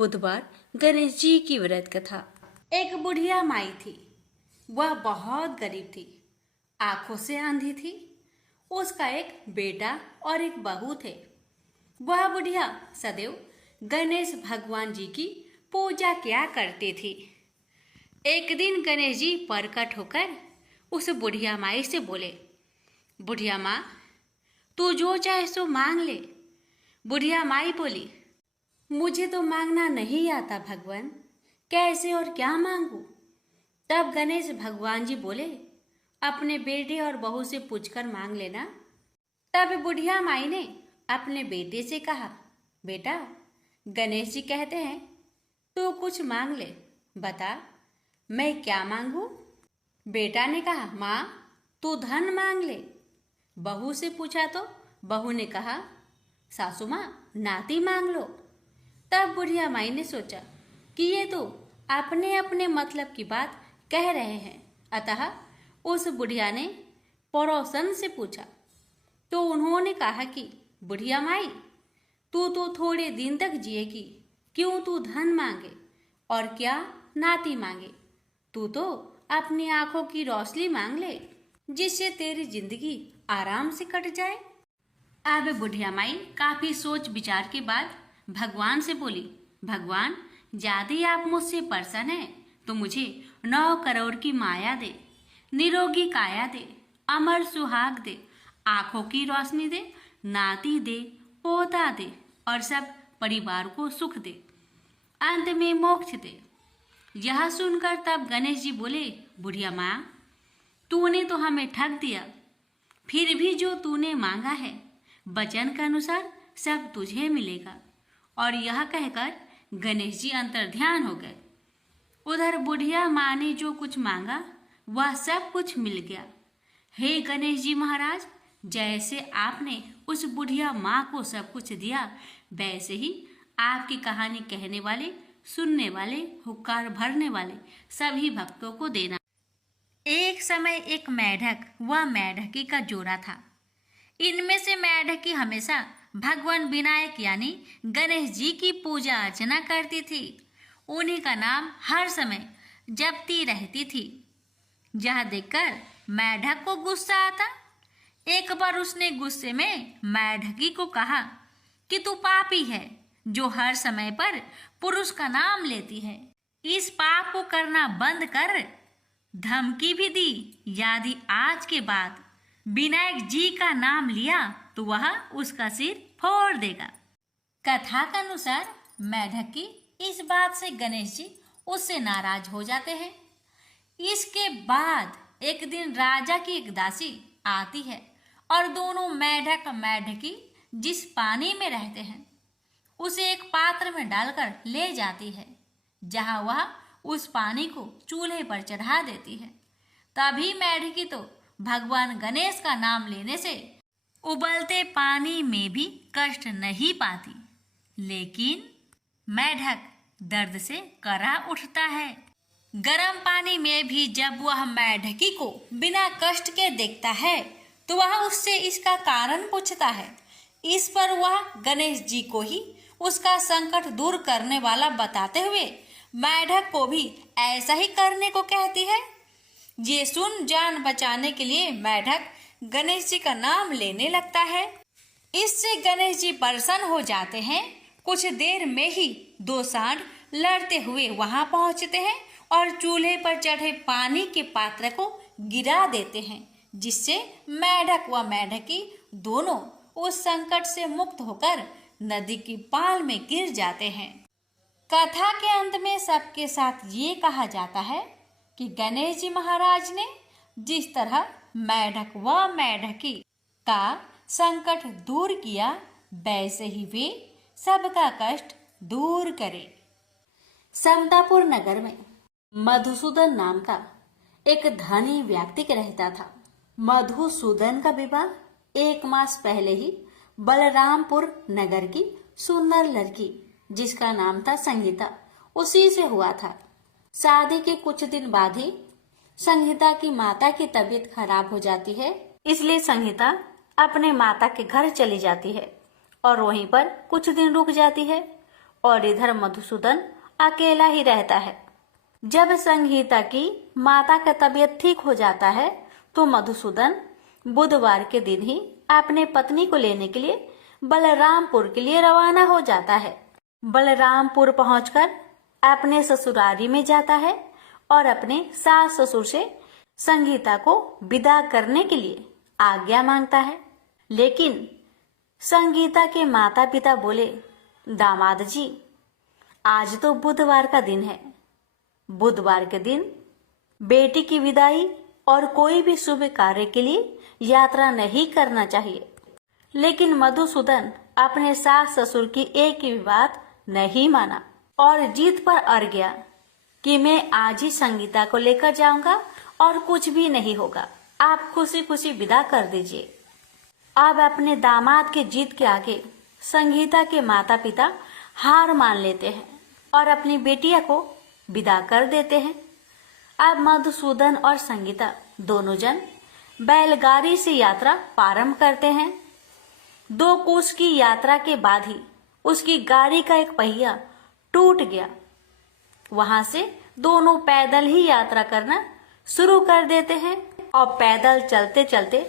बुधवार गणेश जी की व्रत कथा। एक बुढ़िया माई थी। वह बहुत गरीब थी, आंखों से अंधी थी। उसका एक बेटा और एक बहू थे। वह बुढ़िया सदैव गणेश भगवान जी की पूजा किया करती थी। एक दिन गणेश जी प्रकट होकर उस बुढ़िया माई से बोले, बुढ़िया माँ, तू जो चाहे सो मांग ले। बुढ़िया माई बोली, मुझे तो मांगना नहीं आता भगवान, कैसे और क्या मांगू। तब गणेश भगवान जी बोले, अपने बेटे और बहू से पूछकर मांग लेना। तब बुढ़िया माई ने अपने बेटे से कहा, बेटा, गणेश जी कहते हैं तू कुछ मांग ले, बता मैं क्या मांगू। बेटा ने कहा, माँ तू धन मांग ले। बहू से पूछा तो बहू ने कहा, सासू माँ नाती मांग लो। तब बुढ़िया माई ने सोचा कि ये तो अपने अपने मतलब की बात कह रहे हैं, अतः उस बुढ़िया ने पड़ोसन से पूछा तो उन्होंने कहा कि बुढ़िया माई, तू तो थोड़े दिन तक जिएगी, क्यों तू धन मांगे और क्या नाती मांगे। तू तो अपनी आंखों की रोशनी मांग ले, जिससे तेरी जिंदगी आराम से कट जाए। अब बुढ़िया माई काफी सोच विचार के बाद भगवान से बोली, भगवान, यदि आप मुझसे प्रसन्न हैं तो मुझे 9 करोड़ की माया दे, निरोगी काया दे, अमर सुहाग दे, आंखों की रोशनी दे, नाती दे, पोता दे और सब परिवार को सुख दे, अंत में मोक्ष दे। यह सुनकर तब गणेश जी बोले, बुढ़िया माँ, तूने तो हमें ठग दिया, फिर भी जो तूने मांगा है वचन के अनुसार सब तुझे मिलेगा। और यह कहकर गणेश जी अंतर्ध्यान हो गए। उधर बुढ़िया माँ ने जो कुछ मांगा वह सब कुछ मिल गया। हे गणेश जी महाराज, जैसे आपने उस बुढ़िया माँ को सब कुछ दिया, वैसे ही आपकी कहानी कहने वाले, सुनने वाले, हुक्कार भरने वाले सभी भक्तों को देना। एक समय एक मेढक व मेढकी का जोड़ा था। इनमें से मेढकी हमेशा भगवान विनायक यानी गणेश जी की पूजा अर्चना करती थी। उन्हीं का नाम हर समय जपती रहती थी। यह देखकर मेढक को गुस्सा आता। एक बार उसने गुस्से में मेढकी को कहा कि तू पापी है, जो हर समय पर पुरुष का नाम लेती है। इस पाप को करना बंद कर। धमकी भी दी, यदि आज के बाद विनायक जी का नाम लिया तो वह उसका सिर फोड़ देगा। कथा के अनुसार मेढकी इस बात से गणेश जी उससे नाराज हो जाते हैं। इसके बाद एक दिन राजा की एक दासी आती है और दोनों मेढक मेढकी जिस पानी में रहते हैं उसे एक पात्र में डालकर ले जाती है, जहां वह उस पानी को चूल्हे पर चढ़ा देती है। तभी मेढकी तो भगवान गणेश का नाम लेने से उबलते पानी में भी कष्ट नहीं पाती, लेकिन मेढक दर्द से करा उठता है। गर्म पानी में भी जब वह मेढकी को बिना कष्ट के देखता है तो वह उससे इसका कारण पूछता है। इस पर वह गणेश जी को ही उसका संकट दूर करने वाला बताते हुए मेढक को भी ऐसा ही करने को कहती है। ये सुन जान बचाने के लिए मेढक गणेश जी का नाम लेने लगता है। इससे गणेश जी प्रसन्न हो जाते हैं। कुछ देर में ही 2 सांड लड़ते हुए वहां पहुंचते हैं और चूल्हे पर चढ़े पानी के पात्र को गिरा देते हैं, जिससे मेढक व मेढकी दोनों उस संकट से मुक्त होकर नदी की पाल में गिर जाते हैं। कथा के अंत में सबके साथ ये कहा जाता है कि गणेश जी महाराज ने जिस तरह मेढक व मेढकी का संकट दूर किया, वैसे ही वे सबका कष्ट दूर करें। समतापुर नगर में मधुसूदन नाम का एक धनी व्यक्ति रहता था। मधुसूदन का विवाह 1 मास पहले ही बलरामपुर नगर की सुंदर लड़की, जिसका नाम था संगीता, उसी से हुआ था। शादी के कुछ दिन बाद ही संगीता की माता की तबीयत खराब हो जाती है, इसलिए संगीता अपने माता के घर चली जाती है और वहीं पर कुछ दिन रुक जाती है। और इधर मधुसूदन अकेला ही रहता है। जब संगीता की माता का तबीयत ठीक हो जाता है तो मधुसूदन बुधवार के दिन ही अपने पत्नी को लेने के लिए बलरामपुर के लिए रवाना हो जाता है। बलरामपुर पहुंचकर अपने ससुरारी में जाता है और अपने सास ससुर से संगीता को विदा करने के लिए आज्ञा मांगता है। लेकिन संगीता के माता पिता बोले, दामाद जी, आज तो बुधवार का दिन है। बुधवार के दिन बेटी की विदाई और कोई भी शुभ कार्य के लिए यात्रा नहीं करना चाहिए। लेकिन मधुसूदन अपने सास ससुर की एक ही बात नहीं माना और जीत पर अड़ गया कि मैं आज ही संगीता को लेकर जाऊंगा और कुछ भी नहीं होगा, आप खुशी खुशी विदा कर दीजिए। अब अपने दामाद के जीत के आगे संगीता के माता पिता हार मान लेते हैं और अपनी बेटिया को विदा कर देते हैं। अब मधुसूदन और संगीता दोनों जन बैलगाड़ी से यात्रा प्रारंभ करते हैं। 2 कोस की यात्रा के बाद ही उसकी गाड़ी का एक पहिया टूट गया। वहां से दोनों पैदल ही यात्रा करना शुरू कर देते हैं और पैदल चलते चलते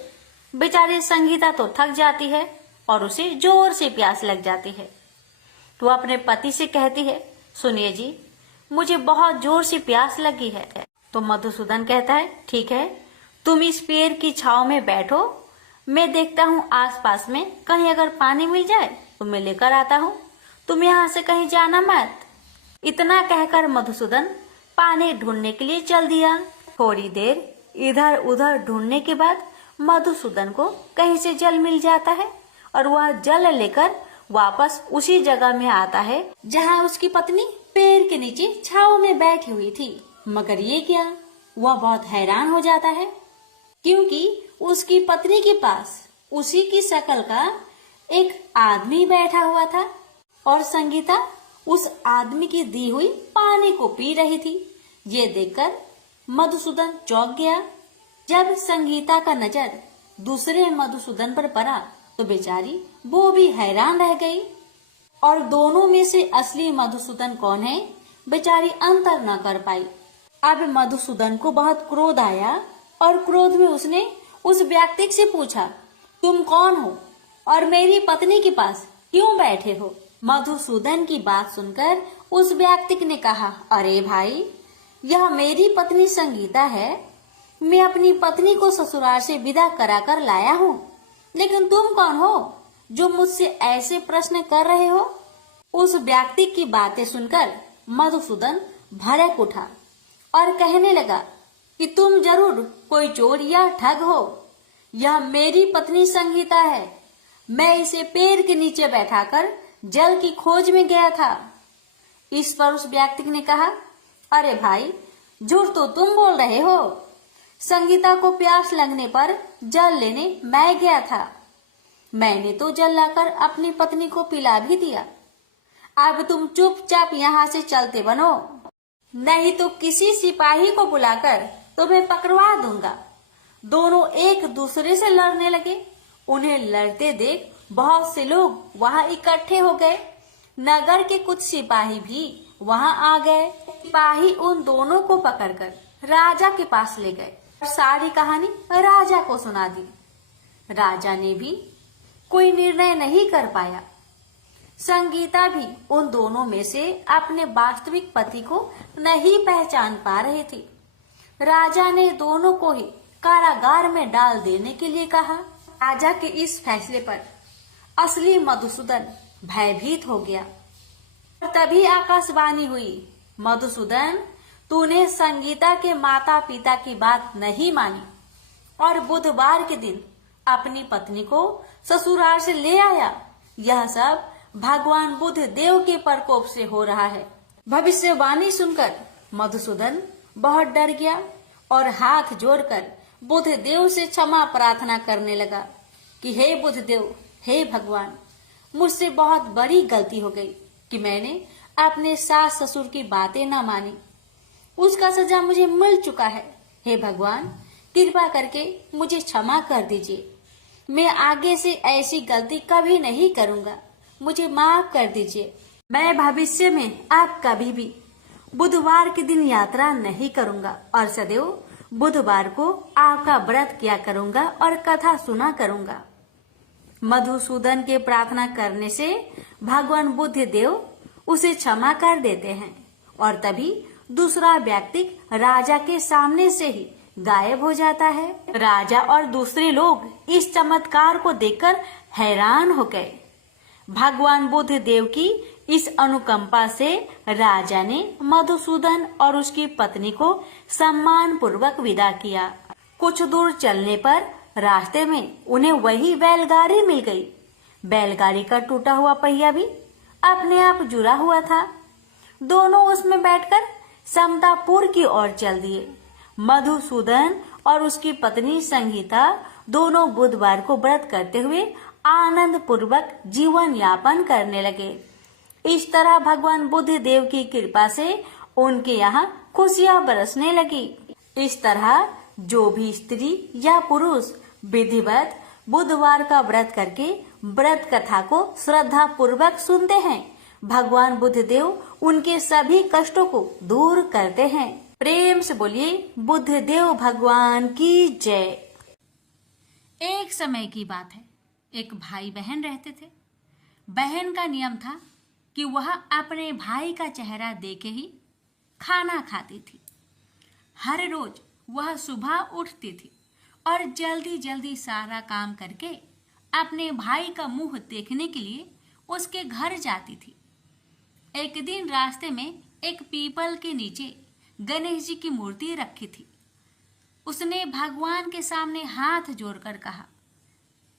बेचारी संगीता तो थक जाती है और उसे जोर से प्यास लग जाती है। तो अपने पति से कहती है, सुनिए जी, मुझे बहुत जोर से प्यास लगी है। तो मधुसूदन कहता है, ठीक है, तुम इस पेड़ की छांव में बैठो, मैं देखता हूँ आसपास में कहीं अगर पानी मिल जाए तो मैं लेकर आता हूँ, तुम यहाँ से कहीं जाना मत। इतना कहकर मधुसूदन पानी ढूंढने के लिए चल दिया। थोड़ी देर इधर उधर ढूंढने के बाद मधुसूदन को कहीं से जल मिल जाता है और वह जल लेकर वापस उसी जगह में आता है जहाँ उसकी पत्नी पेड़ के नीचे छांव में बैठी हुई थी। मगर ये क्या, वह बहुत हैरान हो जाता है क्योंकि उसकी पत्नी के पास उसी की शक्ल का एक आदमी बैठा हुआ था और संगीता उस आदमी की दी हुई पानी को पी रही थी। ये देखकर मधुसूदन चौंक गया। जब संगीता का नजर दूसरे मधुसूदन पर पड़ा तो बेचारी वो भी हैरान रह गई और दोनों में से असली मधुसूदन कौन है बेचारी अंतर न कर पाई। अब मधुसूदन को बहुत क्रोध आया और क्रोध में उसने उस व्यक्ति से पूछा, तुम कौन हो और मेरी पत्नी के पास क्यों बैठे हो? मधुसूदन की बात सुनकर उस व्यक्ति ने कहा, अरे भाई, यह मेरी पत्नी संगीता है। मैं अपनी पत्नी को ससुराल से विदा कराकर लाया हूँ, लेकिन तुम कौन हो जो मुझसे ऐसे प्रश्न कर रहे हो? उस व्यक्ति की बातें सुनकर मधुसूदन भड़क उठा और कहने लगा कि तुम जरूर कोई चोर या ठग हो। यह मेरी पत्नी संगीता है। मैं इसे पेड़ के नीचे बैठाकर जल की खोज में गया था। इस पर उस व्यक्ति ने कहा, अरे भाई, झूठ तो तुम बोल रहे हो। संगीता को प्यास लगने पर जल लेने मैं गया था। मैंने तो जल लाकर अपनी पत्नी को पिला भी दिया। अब तुम चुपचाप यहाँ से चलते बनो, नहीं तो किसी सिपाही को बुलाकर तुम्हें पकड़वा दूंगा। दोनों एक दूसरे से लड़ने लगे। उन्हें लड़ते देख बहुत से लोग वहाँ इकट्ठे हो गए। नगर के कुछ सिपाही भी वहाँ आ गए। सिपाही उन दोनों को पकड़कर राजा के पास ले गए और सारी कहानी राजा को सुना दी। राजा ने भी कोई निर्णय नहीं कर पाया। संगीता भी उन दोनों में से अपने वास्तविक पति को नहीं पहचान पा रही थी। राजा ने दोनों को ही कारागार में डाल देने के लिए कहा। राजा के इस फैसले पर असली मधुसूदन भयभीत हो गया। तभी आकाशवाणी हुई, मधुसूदन, तूने संगीता के माता पिता की बात नहीं मानी और बुधवार के दिन अपनी पत्नी को ससुराल से ले आया। यह सब भगवान बुद्ध देव के प्रकोप से हो रहा है। भविष्यवाणी सुनकर मधुसूदन बहुत डर गया और हाथ जोड़कर बुद्ध देव से क्षमा प्रार्थना करने लगा कि हे बुद्ध देव, हे भगवान, मुझसे बहुत बड़ी गलती हो गई कि मैंने अपने सास ससुर की बातें न मानी। उसका सजा मुझे मिल चुका है। हे भगवान, कृपा करके मुझे क्षमा कर दीजिए। मैं आगे से ऐसी गलती कभी नहीं करूंगा। मुझे माफ कर दीजिए। मैं भविष्य में आप कभी भी बुधवार के दिन यात्रा नहीं करूंगा और सदैव बुधवार को आपका व्रत किया करूंगा और कथा सुना करूंगा। मधुसूदन के प्रार्थना करने से भगवान बुद्ध देव उसे क्षमा कर देते हैं और तभी दूसरा व्यक्ति राजा के सामने से ही गायब हो जाता है। राजा और दूसरे लोग इस चमत्कार को देखकर हैरान हो गए। भगवान बुद्ध देव की इस अनुकंपा से राजा ने मधुसूदन और उसकी पत्नी को सम्मान पूर्वक विदा किया। कुछ दूर चलने पर रास्ते में उन्हें वही बैलगाड़ी मिल गई। बैलगाड़ी का टूटा हुआ पहिया भी अपने आप जुड़ा हुआ था। दोनों उसमें बैठकर समतापुर की ओर चल दिए। मधुसूदन और उसकी पत्नी संगीता दोनों बुधवार को व्रत करते हुए आनंद पूर्वक जीवन यापन करने लगे। इस तरह भगवान बुद्ध देव की कृपा से उनके यहाँ खुशियाँ बरसने लगी। इस तरह जो भी स्त्री या पुरुष विधिवत बुधवार का व्रत करके व्रत कथा को श्रद्धा पूर्वक सुनते हैं, भगवान बुद्ध देव उनके सभी कष्टों को दूर करते हैं। प्रेम से बोलिए बुद्ध देव भगवान की जय। एक समय की बात है, एक भाई बहन रहते थे। बहन का नियम था कि वह अपने भाई का चेहरा देखे ही खाना खाती थी। हर रोज वह सुबह उठती थी और जल्दी जल्दी सारा काम करके अपने भाई का मुंह देखने के लिए उसके घर जाती थी। एक दिन रास्ते में एक पीपल के नीचे गणेश जी की मूर्ति रखी थी। उसने भगवान के सामने हाथ जोड़कर कहा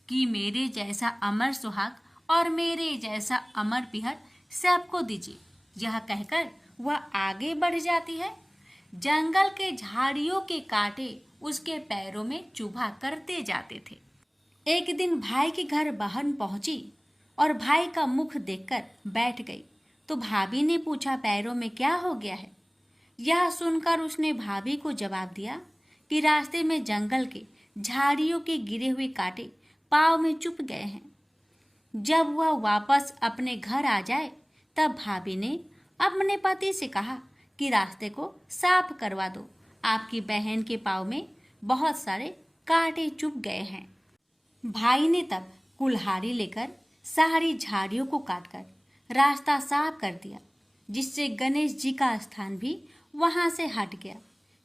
कि मेरे जैसा अमर सुहाग और मेरे जैसा अमर पिहर सबको दीजिए। यह कहकर वह आगे बढ़ जाती है। जंगल के झाड़ियों के कांटे उसके पैरों में चुभा करते जाते थे। एक दिन भाई के घर बहन पहुंची और भाई का मुख देखकर बैठ गई तो भाभी ने पूछा, पैरों में क्या हो गया है? यह सुनकर उसने भाभी को जवाब दिया कि रास्ते में जंगल के झाड़ियों के गिरे हुए कांटे पाँव में चुभ गए हैं। जब वह वापस अपने घर आ जाए तब भाभी ने अपने पति से कहा कि रास्ते को साफ करवा दो, आपकी बहन के पाँव में बहुत सारे कांटे चुभ गए हैं। भाई ने तब कुल्हाड़ी लेकर सारी झाड़ियों को काटकर रास्ता साफ कर दिया, जिससे गणेश जी का स्थान भी वहां से हट गया।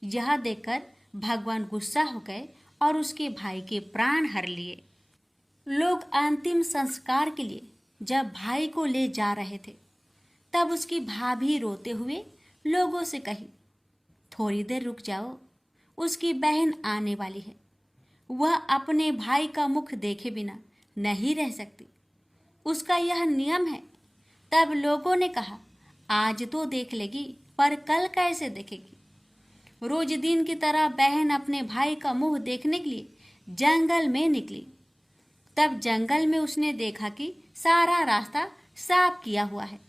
यह देखकर भगवान गुस्सा हो गए और उसके भाई के प्राण हर लिए। लोग अंतिम संस्कार के लिए जब भाई को ले जा रहे थे तब उसकी भाभी रोते हुए लोगों से कही, थोड़ी देर रुक जाओ, उसकी बहन आने वाली है। वह अपने भाई का मुख देखे बिना नहीं रह सकती, उसका यह नियम है। तब लोगों ने कहा, आज तो देख लेगी पर कल कैसे देखेगी? रोज दिन की तरह बहन अपने भाई का मुंह देखने के लिए जंगल में निकली। तब जंगल में उसने देखा कि सारा रास्ता साफ किया हुआ है।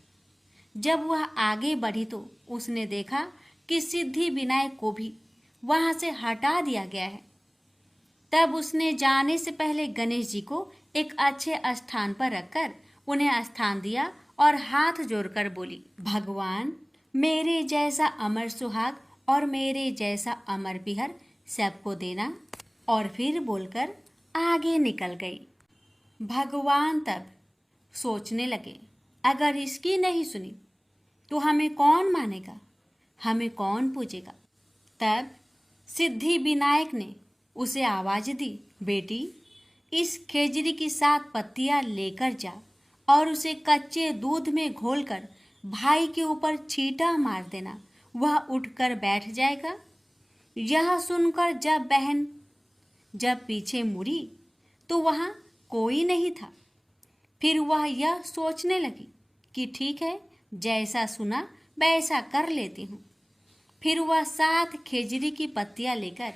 जब वह आगे बढ़ी तो उसने देखा कि सिद्धि विनायक को भी वहां से हटा दिया गया है। तब उसने जाने से पहले गणेश जी को एक अच्छे स्थान पर रखकर उन्हें स्थान दिया और हाथ जोड़कर बोली, भगवान मेरे जैसा अमर सुहाग और मेरे जैसा अमर पिहर सबको देना। और फिर बोलकर आगे निकल गई। भगवान तब सोचने लगे, अगर इसकी नहीं सुनी तो हमें कौन मानेगा, हमें कौन पूजेगा? तब सिद्धि विनायक ने उसे आवाज दी, बेटी इस खेजड़ी की 7 पत्तियां लेकर जा और उसे कच्चे दूध में घोलकर भाई के ऊपर छींटा मार देना, वह उठकर बैठ जाएगा। यह सुनकर जब बहन पीछे मुड़ी तो वहां कोई नहीं था। फिर वह यह सोचने लगी कि ठीक है, जैसा सुना वैसा कर लेती हूँ। फिर वह 7 खेजड़ी की पत्तियां लेकर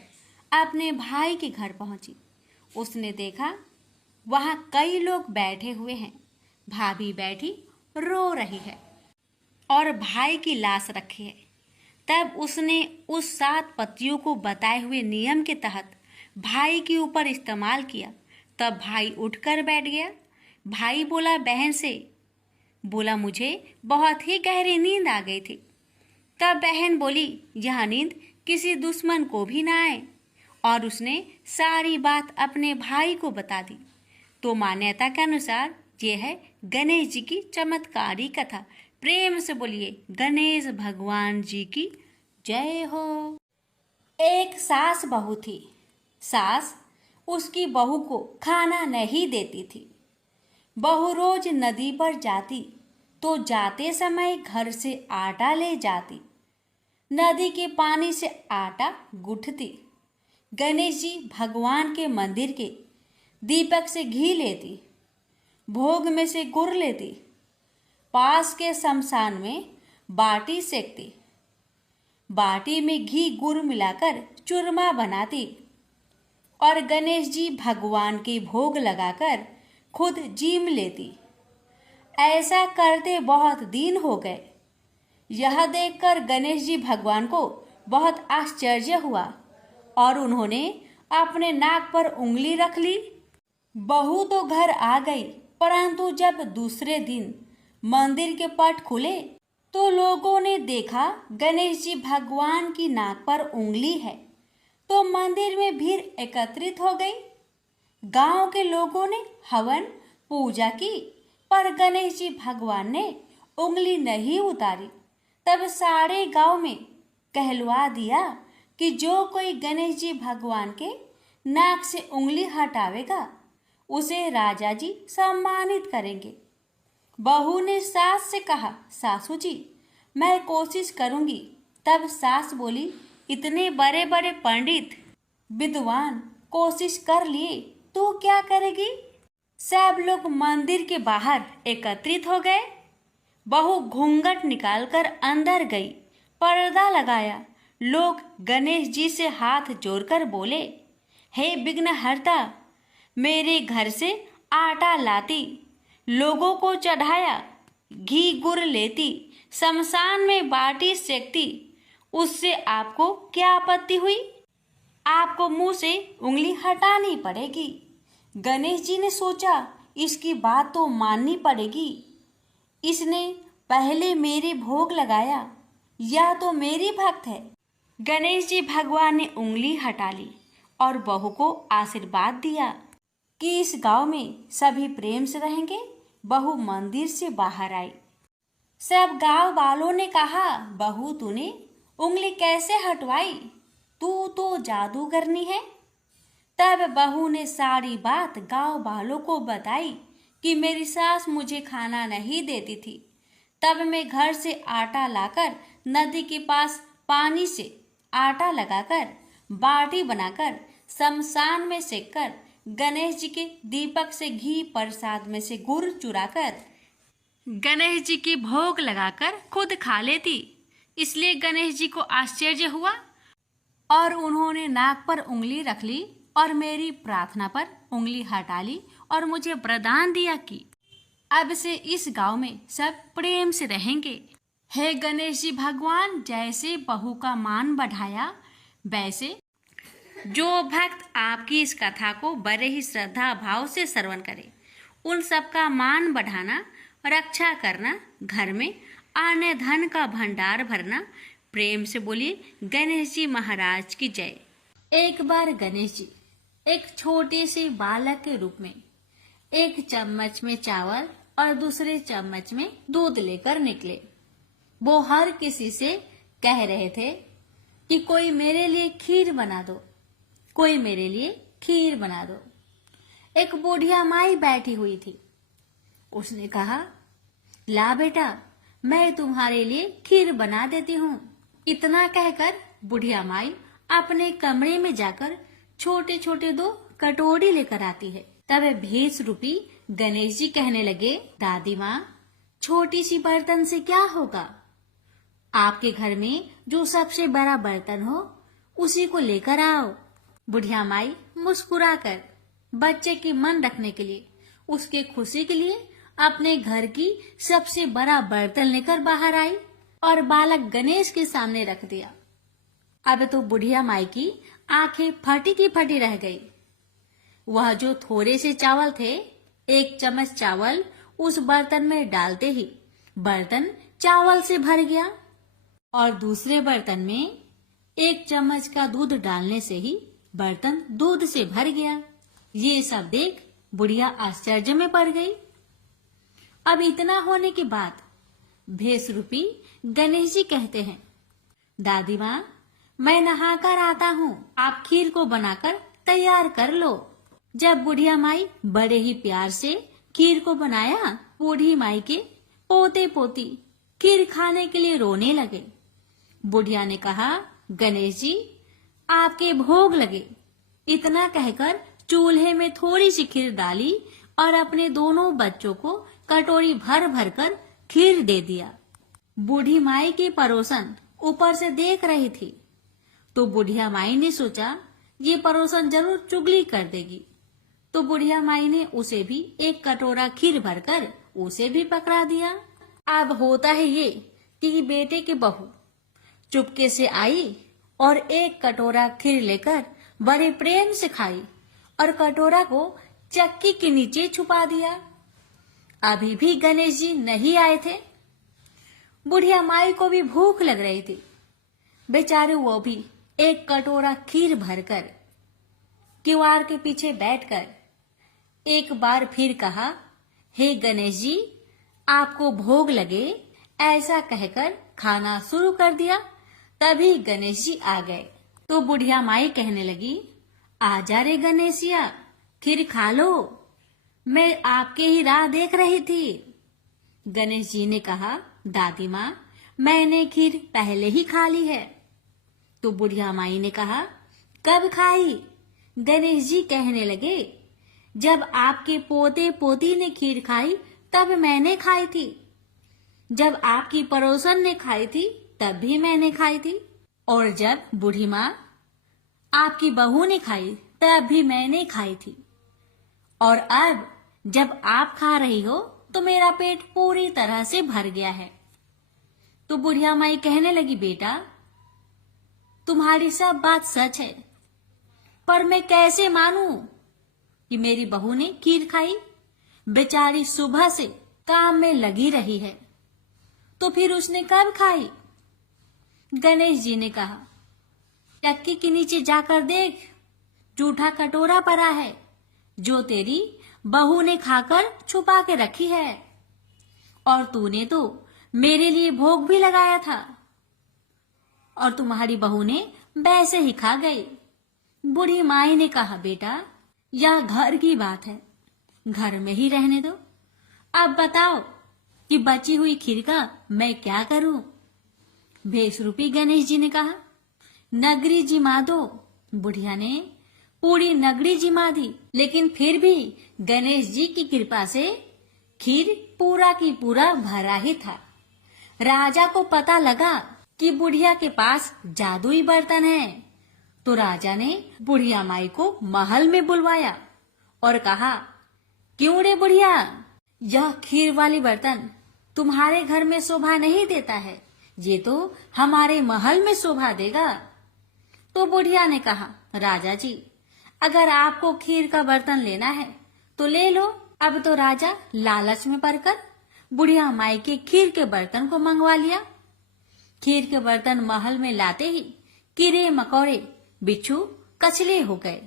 अपने भाई के घर पहुंची। उसने देखा वहां कई लोग बैठे हुए हैं। भाभी बैठी रो रही है और भाई की लाश रखी है। तब उसने उस 7 पत्तियों को बताए हुए नियम के तहत भाई के ऊपर इस्तेमाल किया। तब भाई उठकर बैठ गया। भाई बोला बहन से, बोला, मुझे बहुत ही गहरी नींद आ गई थी। तब बहन बोली, यह नींद किसी दुश्मन को भी ना आए, और उसने सारी बात अपने भाई को बता दी। तो मान्यता के अनुसार ये है गणेश जी की चमत्कारी कथा। प्रेम से बोलिए गणेश भगवान जी की जय हो। एक सास बहू थी। सास उसकी बहू को खाना नहीं देती थी। बहू रोज नदी पर जाती तो जाते समय घर से आटा ले जाती। नदी के पानी से आटा गूंथती। गणेश जी भगवान के मंदिर के दीपक से घी लेती। भोग में से गुड़ लेती। पास के शमशान में बाटी सेकती। बाटी में घी गुड़ मिलाकर चूरमा बनाती और गणेश जी भगवान के भोग लगाकर खुद जीम लेती। ऐसा करते बहुत दिन हो गए। यह देखकर गणेश जी भगवान को बहुत आश्चर्य हुआ और उन्होंने अपने नाक पर उंगली रख ली। बहू तो घर आ गई, परंतु जब दूसरे दिन मंदिर के पट खुले तो लोगों ने देखा गणेश जी भगवान की नाक पर उंगली है, तो मंदिर में भीड़ एकत्रित हो गई। गांव के लोगों ने हवन पूजा की, पर गणेश जी भगवान ने उंगली नहीं उतारी। तब सारे गांव में कहलवा दिया कि जो कोई गणेश जी भगवान के नाक से उंगली हटावेगा उसे राजा जी सम्मानित करेंगे। बहू ने सास से कहा, सासू जी मैं कोशिश करूंगी। तब सास बोली, इतने बड़े बड़े पंडित विद्वान कोशिश कर लिए, तू क्या करेगी? सब लोग मंदिर के बाहर एकत्रित हो गए। बहू घूंघट निकालकर अंदर गई, पर्दा लगाया। लोग गणेश जी से हाथ जोड़कर बोले, हे विघ्नहर्ता, मेरे घर से आटा लाती, लोगों को चढ़ाया, घी गुड़ लेती, शमशान में बाटी सेकती, उससे आपको क्या आपत्ति हुई? आपको मुंह से उंगली हटानी पड़ेगी। गणेश जी ने सोचा, इसकी बात तो माननी पड़ेगी। इसने पहले मेरे भोग लगाया, यह तो मेरी भक्त है। गणेश जी भगवान ने उंगली हटा ली और बहू को आशीर्वाद दिया कि इस गांव में सभी प्रेम से रहेंगे। बहू मंदिर से बाहर आई। सब गांव वालों ने कहा, बहू तूने उंगली कैसे हटवाई? तू तो जादूगरनी है। तब बहू ने सारी बात गांव वालों को बताई कि मेरी सास मुझे खाना नहीं देती थी। तब मैं घर से आटा लाकर नदी के पास पानी से आटा लगाकर बाटी बनाकर शमशान में सेककर गणेश जी के दीपक से घी, प्रसाद में से गुड़ चुराकर गणेश जी की भोग लगाकर खुद खा लेती। इसलिए गणेश जी को आश्चर्य हुआ और उन्होंने नाक पर उंगली रख ली और मेरी प्रार्थना पर उंगली हटा ली और मुझे वरदान दिया कि अब से इस गांव में सब प्रेम से रहेंगे। हे गणेश जी भगवान, जैसे बहू का मान बढ़ाया, वैसे जो भक्त आपकी इस कथा को बड़े ही श्रद्धा भाव से श्रवण करे, उन सबका मान बढ़ाना, रक्षा करना, घर में अन्य धन का भंडार भरना। प्रेम से बोलिए गणेश जी महाराज की जय। एक बार गणेश जी एक छोटे से बालक के रूप में एक चम्मच में चावल और दूसरे चम्मच में दूध लेकर निकले। वो हर किसी से कह रहे थे कि कोई मेरे लिए खीर बना दो, कोई मेरे लिए खीर बना दो। एक बुढ़िया माई बैठी हुई थी। उसने कहा, ला बेटा, मैं तुम्हारे लिए खीर बना देती हूँ। इतना कहकर बुढ़िया माई अपने कमरे में जाकर छोटे छोटे 2 कटोरी लेकर आती है। तब 20 रुपये गणेश जी कहने लगे, दादी माँ, छोटी सी बर्तन से क्या होगा? आपके घर में जो सबसे बड़ा बर्तन हो उसी को लेकर आओ। बुढ़िया माई मुस्कुराकर बच्चे के मन रखने के लिए, उसके खुशी के लिए अपने घर की सबसे बड़ा बर्तन लेकर बाहर आई और बालक गणेश के सामने रख दिया। अब तो बुढ़िया माई की आंखें फटी की फटी रह गई। वह जो थोड़े से चावल थे, 1 चम्मच चावल उस बर्तन में डालते ही बर्तन चावल से भर गया और दूसरे बर्तन में 1 चम्मच का दूध डालने से ही बर्तन दूध से भर गया। ये सब देख बुढ़िया आश्चर्य में पड़ गई। अब इतना होने के बाद भेष रूपी गणेश जी कहते हैं, दादी माँ, मैं नहाकर आता हूँ, आप खीर को बनाकर तैयार कर लो। जब बुढ़िया माई बड़े ही प्यार से खीर को बनाया, बूढ़ी माई के पोते पोती खीर खाने के लिए रोने लगे। बुढ़िया ने कहा, गणेश जी, आपके भोग लगे। इतना कहकर चूल्हे में थोड़ी सी खीर डाली और अपने दोनों बच्चों को कटोरी भर भर कर खीर दे दिया। बूढ़ी माई की पड़ोसन ऊपर से देख रही थी, तो बुढ़िया माई ने सोचा ये पड़ोसन जरूर चुगली कर देगी। तो बुढ़िया माई ने उसे भी 1 कटोरा खीर भरकर उसे भी पकड़ा दिया। अब होता है ये कि बेटे की बहू चुपके से आई और 1 कटोरा खीर लेकर बड़े प्रेम से खाई और कटोरा को चक्की के नीचे छुपा दिया। अभी भी गणेश जी नहीं आए थे। बुढ़िया माई को भी भूख लग रही थी। बेचारे वो भी 1 कटोरा खीर भरकर किवाड़ के पीछे बैठकर एक बार फिर कहा, हे गणेश जी, आपको भोग लगे, ऐसा कहकर खाना शुरू कर दिया। तभी गणेश जी आ गए। तो बुढ़िया माई कहने लगी, आजा रे गणेशिया, खीर खा लो, मैं आपके ही राह देख रही थी। गणेश जी ने कहा, दादी माँ, मैंने खीर पहले ही खा ली है। तो बुढ़िया माई ने कहा, कब खाई? गणेश जी कहने लगे, जब आपके पोते पोती ने खीर खाई तब मैंने खाई थी। जब आपकी पड़ोसन ने खाई थी तब भी मैंने खाई थी। और जब बूढ़ी माँ आपकी बहू ने खाई तब भी मैंने खाई थी। और अब जब आप खा रही हो तो मेरा पेट पूरी तरह से भर गया है। तो बुढ़िया माई कहने लगी, बेटा, तुम्हारी सब बात सच है, पर मैं कैसे मानूं कि मेरी बहू ने खीर खाई? बेचारी सुबह से काम में लगी रही है, तो फिर उसने कब खाई? गणेश जी ने कहा, चक्की के नीचे जाकर देख, जूठा कटोरा पड़ा है जो तेरी बहू ने खाकर छुपा के रखी है, और तूने तो मेरे लिए भोग भी लगाया था और तुम्हारी बहू ने वैसे ही खा गई। बूढ़ी माई ने कहा, बेटा, यह घर की बात है, घर में ही रहने दो। अब बताओ कि बची हुई खीर का मैं क्या करूं? भेष रूपी गणेश जी ने कहा, नगरी जिमा दो। बुढ़िया ने पूरी नगरी जिमा दी, लेकिन फिर भी गणेश जी की कृपा से खीर पूरा की पूरा भरा ही था। राजा को पता लगा कि बुढ़िया के पास जादुई बर्तन है, तो राजा ने बुढ़िया माई को महल में बुलवाया और कहा, क्यों रे बुढ़िया, यह खीर वाली बर्तन तुम्हारे घर में शोभा नहीं देता है, ये तो हमारे महल में शोभा देगा। तो बुढ़िया ने कहा, राजा जी, अगर आपको खीर का बर्तन लेना है तो ले लो। अब तो राजा लालच में पड़कर बुढ़िया माई के खीर के बर्तन को मंगवा लिया। खीर के बर्तन महल में लाते ही कीड़े मकोड़े, बिच्छू, कछले हो गए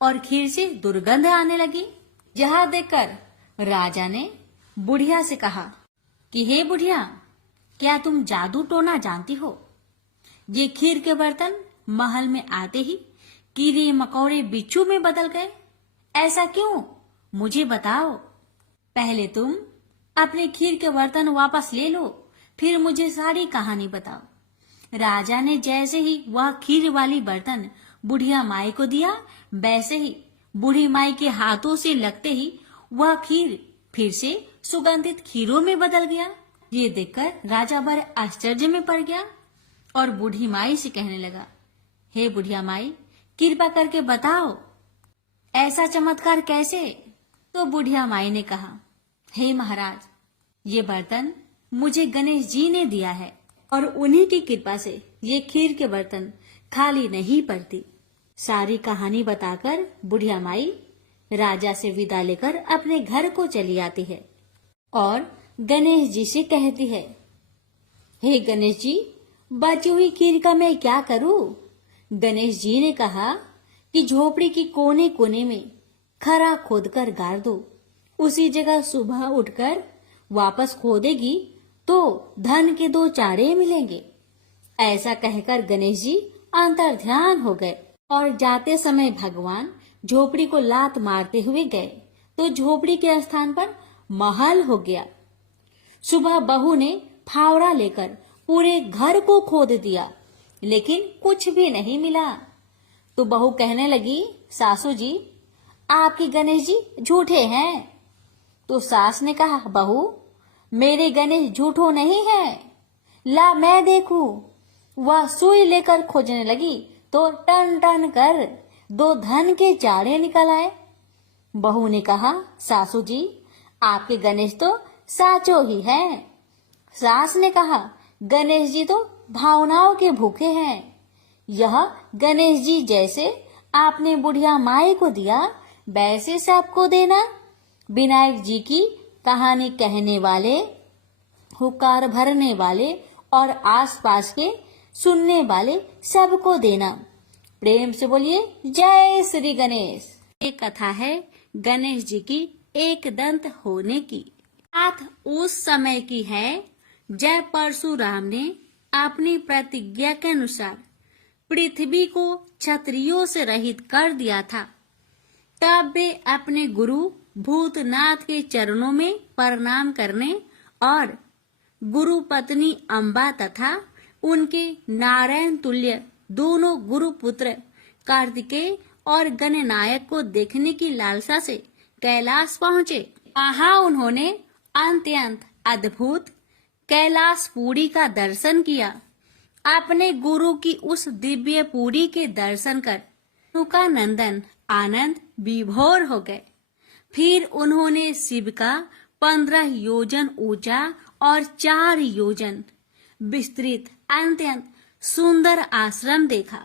और खीर से दुर्गंध आने लगी। यह देखकर राजा ने बुढ़िया से कहा कि हे बुढ़िया, क्या तुम जादू टोना जानती हो? ये खीर के बर्तन महल में आते ही कीड़े मकोड़े बिच्छू में बदल गए, ऐसा क्यों? मुझे बताओ। पहले तुम अपने खीर के बर्तन वापस ले लो, फिर मुझे सारी कहानी बताओ। राजा ने जैसे ही वह खीर वाली बर्तन बुढ़िया माई को दिया, वैसे ही बूढ़ी माई के हाथों से लगते ही वह खीर फिर से सुगंधित खीरों में बदल गया। ये देखकर राजा बड़े आश्चर्य में पड़ गया और बूढ़ी माई से कहने लगा, हे बुढ़िया माई, कृपा करके बताओ, ऐसा चमत्कार कैसे? तो बुढ़िया माई ने कहा, हे महाराज, ये बर्तन मुझे गणेश जी ने दिया है और उन्हीं की कृपा से ये खीर के बर्तन खाली नहीं पड़ती। सारी कहानी बताकर बुढ़िया माई राजा से विदा लेकर अपने घर को चली आती है और गणेश जी से कहती है, हे गणेश जी, बची हुई खीर का मैं क्या करूं? गणेश जी ने कहा कि झोपड़ी की कोने कोने में खरा खोदकर गाड़ दो। उसी जगह सुबह उठकर वापस खोदेगी तो धन के 2 चारे मिलेंगे। ऐसा कहकर गणेश जी अंतर्ध्यान हो गए और जाते समय भगवान झोपड़ी को लात मारते हुए गए तो झोपड़ी के स्थान पर महल हो गया। सुबह बहू ने फावड़ा लेकर पूरे घर को खोद दिया, लेकिन कुछ भी नहीं मिला। तो बहू कहने लगी, सासू जी, आपके गणेश जी झूठे हैं। तो सास ने कहा, बहू, मेरे गणेश झूठो नहीं है, ला मैं देखूं। वह सुई लेकर खोजने लगी तो टन टन कर 2 धन के चाड़े निकल आए। बहू ने कहा, सासू जी, आपके गणेश तो साचो ही हैं। सास ने कहा, गणेश जी तो भावनाओं के भूखे हैं। यह गणेश जी जैसे आपने बुढ़िया माई को दिया वैसे सबको देना। विनायक जी की कहानी कहने वाले, हुक्कार भरने वाले और आसपास के सुनने वाले सबको देना। प्रेम से बोलिए जय श्री गणेश। ये कथा है गणेश जी की एक दंत होने की। बात उस समय की है जब परशुराम ने अपनी प्रतिज्ञा के अनुसार पृथ्वी को क्षत्रियों से रहित कर दिया था। तब वे अपने गुरु भूतनाथ के चरणों में प्रणाम करने और गुरु पत्नी अम्बा तथा उनके नारायण तुल्य दोनों गुरु पुत्र कार्तिकेय और गणनायक को देखने की लालसा से कैलाश पहुँचे। वहाँ उन्होंने अत्यंत अद्भुत कैलाशपुरी का दर्शन किया। अपने गुरु की उस दिव्य पुरी के दर्शन कर उनका नंदन आनंद विभोर हो गए। फिर उन्होंने शिव का 15 योजन ऊंचा और 4 योजन विस्तृत अत्यंत सुंदर आश्रम देखा।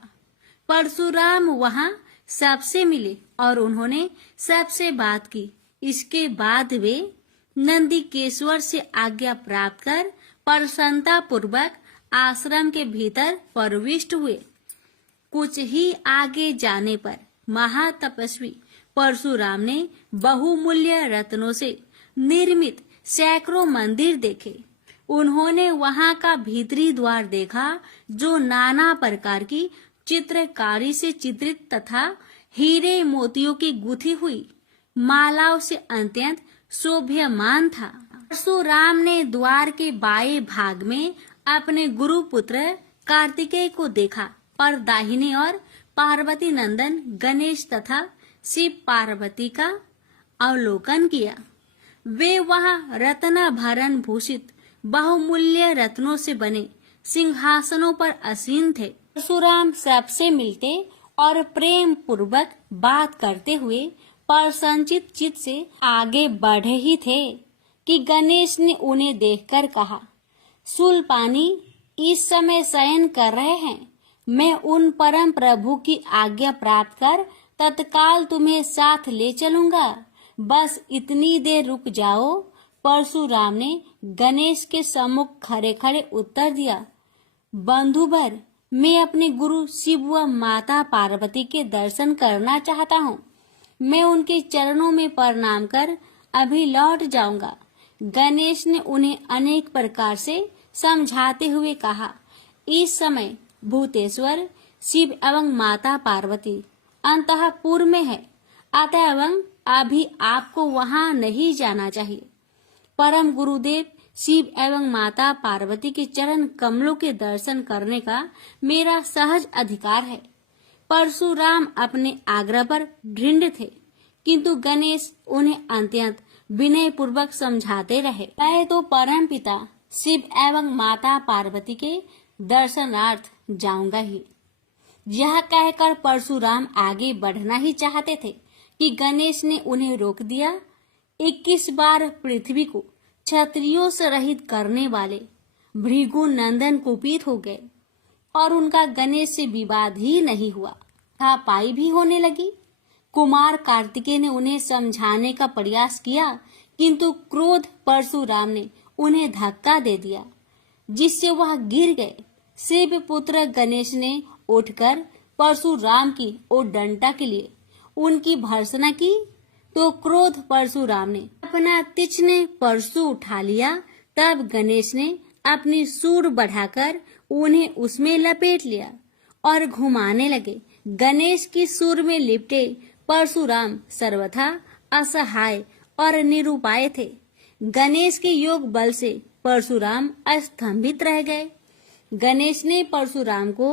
परशुराम वहां सबसे मिले और उन्होंने सबसे बात की। इसके बाद वे नंदीकेश्वर से आज्ञा प्राप्त कर प्रसन्नता पूर्वक आश्रम के भीतर प्रविष्ट हुए। कुछ ही आगे जाने पर महातपस्वी परशुराम ने बहुमूल्य रत्नों से निर्मित सैकड़ों मंदिर देखे। उन्होंने वहां का भीतरी द्वार देखा जो नाना प्रकार की चित्रकारी से चित्रित तथा हीरे मोतियों की गुथी हुई मालाओं से अत्यंत शोभ्यमान था। परशुराम ने द्वार के बाएं भाग में अपने गुरु पुत्र कार्तिकेय को देखा और दाहिने ओर पार्वती नंदन गणेश तथा शिव पार्वती का अवलोकन किया। वे वहां रत्न भरण भूषित बहुमूल्य रत्नों से बने सिंहासनों पर आसीन थे। परशुराम सबसे मिलते और प्रेम पूर्वक बात करते हुए प्रसन्नचित चित्त से आगे बढ़े ही थे कि गणेश ने उन्हें देखकर कहा, शूलपाणी इस समय शयन कर रहे हैं। मैं उन परम प्रभु की आज्ञा प्राप्त कर तत्काल तुम्हें साथ ले चलूंगा। बस इतनी देर रुक जाओ। परशुराम ने गणेश के सम्मुख खड़े खड़े उत्तर दिया, बंधुवर, मैं अपने गुरु शिव व माता पार्वती के दर्शन करना चाहता हूँ। मैं उनके चरणों में प्रणाम कर अभी लौट जाऊंगा। गणेश ने उन्हें अनेक प्रकार से समझाते हुए कहा, इस समय भूतेश्वर शिव एवं माता पार्वती अंतःपुर में है, अतः अभी आपको वहां नहीं जाना चाहिए। परम गुरुदेव शिव एवं माता पार्वती के चरण कमलों के दर्शन करने का मेरा सहज अधिकार है। परशुराम अपने आग्रह पर दृढ़ थे, किंतु गणेश उन्हें अत्यंत विनय पूर्वक समझाते रहे। मैं तो परम पिता शिव एवं माता पार्वती के दर्शनार्थ जाऊंगा ही। यह कहकर परशुराम आगे बढ़ना ही चाहते थे कि गणेश ने उन्हें रोक दिया। 21 बार पृथ्वी को क्षत्रियों से रहित करने वाले भृगु नंदन कुपित हो गए और उनका गणेश से विवाद ही नहीं हुआ, हाथापाई भी होने लगी। कुमार कार्तिकेय ने उन्हें समझाने का प्रयास किया, किंतु क्रोध परशुराम ने उन्हें धक्का दे दिया, जिससे वह गिर गए। शिव पुत्र गणेश ने उठकर परशुराम की ओर डंडा के लिए उनकी भर्त्सना की, तो क्रोध परशुराम ने अपना तीक्ष्ण परशु उठा लिया। तब गणेश ने अपनी सूंड बढ़ाकर उन्हें उसमें लपेट लिया और घुमाने लगे। गणेश की सूंड में लिपटे परशुराम सर्वथा असहाय और निरुपाय थे। गणेश के योग बल से परशुराम अस्तंभित रह गए। गणेश ने परशुराम को